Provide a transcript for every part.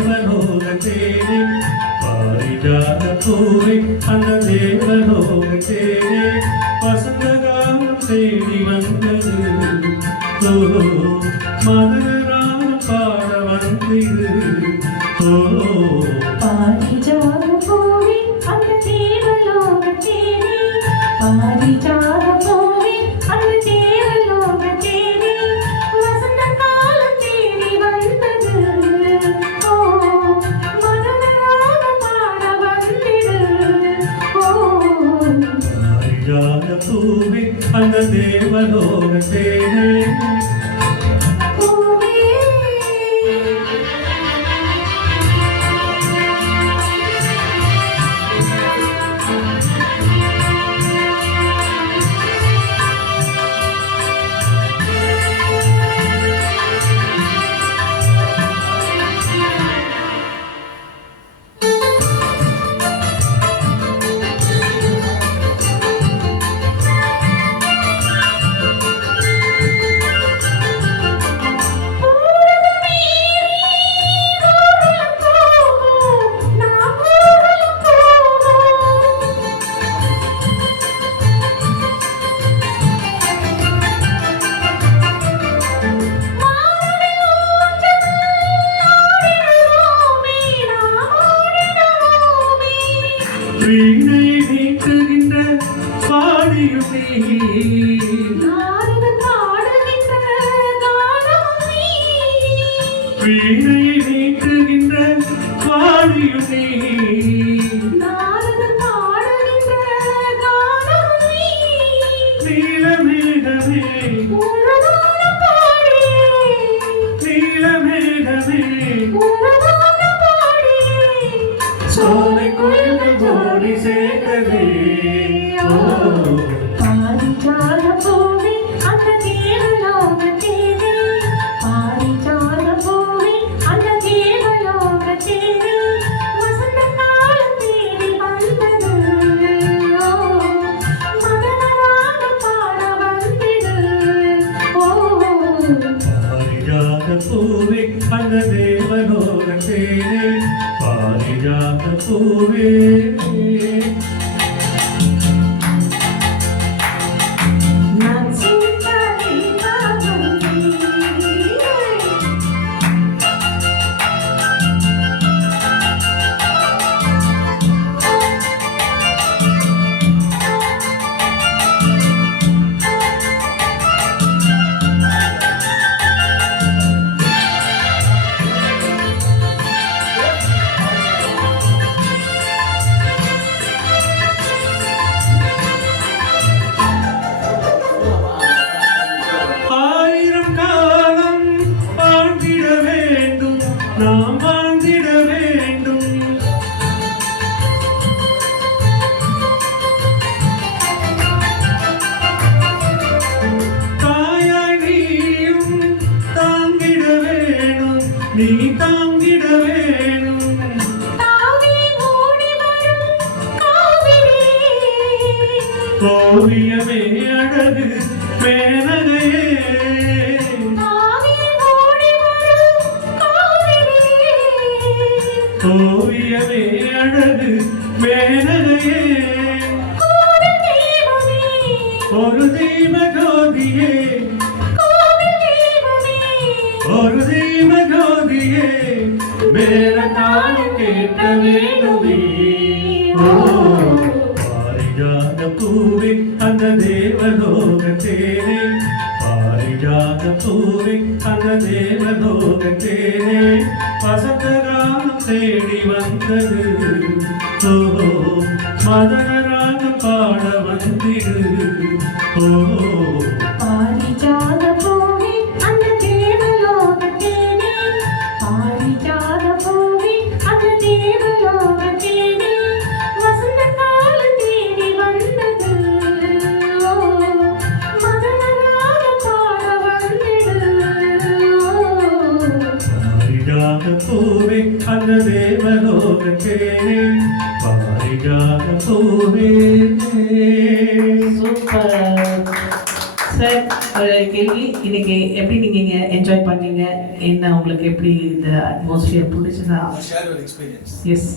தேவலோகத்தேனே பாரிஜாத பூவே அந்த தேவலோகத்தேனே வசந்த காலம் தேடி வந்தது ஓ மதுரான பாட வந்தது ஓ பாரிஜாத பூவே அந்த தேவலோகத்தேனே பாரிஜாத பூவே அந்த தேவலோகத்தேனே வசந்த காலம் தேடி வந்தது ஓ மதுரான பாட வந்தது ஓ பாரிஜாத பூவே அந்த தேவலோகத்தேனே வீணை நீட்டுகின்ற பாடியும் நீ வீணை நீட்டுகின்ற பாடியும் நீ நீலமேகமே நீலமேகமே சோலை குயில்கள் ஜோடி சேர்ந்ததே பாரிஜாத பூவே அந்த தேவலோகத்தேனே பாரிஜாத பூவே அந்த தேவலோகத்தேனே வசந்த காலம் தேடி வந்தது ஓ மதனராக பாட வந்தது ஓ பாரிஜாத பூவே அந்த தேவலோகத்தேனே பாரிஜாத பூவே நான் சிந்தனை காவலி ஆயிரம் காலம் வாழ்ந்திட வேண்டும் நாம் வாழ்ந்திட வேண்டும் தாயாய் நீயும் தாங்கிட வேணும் நீ தாங்கிட வேணும் ஓவியமே அழகு மேனகையே ஓவியமே அழகு மேனகையே ஒரு தீப ஜோதியே ஒரு தீப ஜோதியே மேல காலம் கேட்க வேணுமே பாரிஜாத பூவே அந்த தேவலோகத்தேனே பாரிஜாத பூவே அந்த தேவலோகத்தேனே வசந்த காலம் தேடி வந்தது ஓ மதனராக பாட வந்திடு ஓ பாரிஜாத பூவே அந்த தேவலோகத்தேனே பாரிஜாத பூவே அந்த தேவலோகத்தேனே வசந்த காலம் தேடி வந்தது ஓ மதனராக பாட வந்தது ஓ பாரிஜாத பூவே அந்த தேவலோகத்தேனே பாரிஜாத பூவே சூப்பர் சார் ஒரு கேள்வி, இன்னைக்கு எப்படி நீங்க என்ஜாய் பண்ணீங்க? என்ன உங்களுக்கு எப்படி இந்த அட்மாஸ்பியர் பிடிச்சதா? Share your experience. எஸ்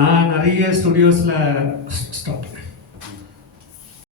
நான் நிறைய ஸ்டுடியோஸில்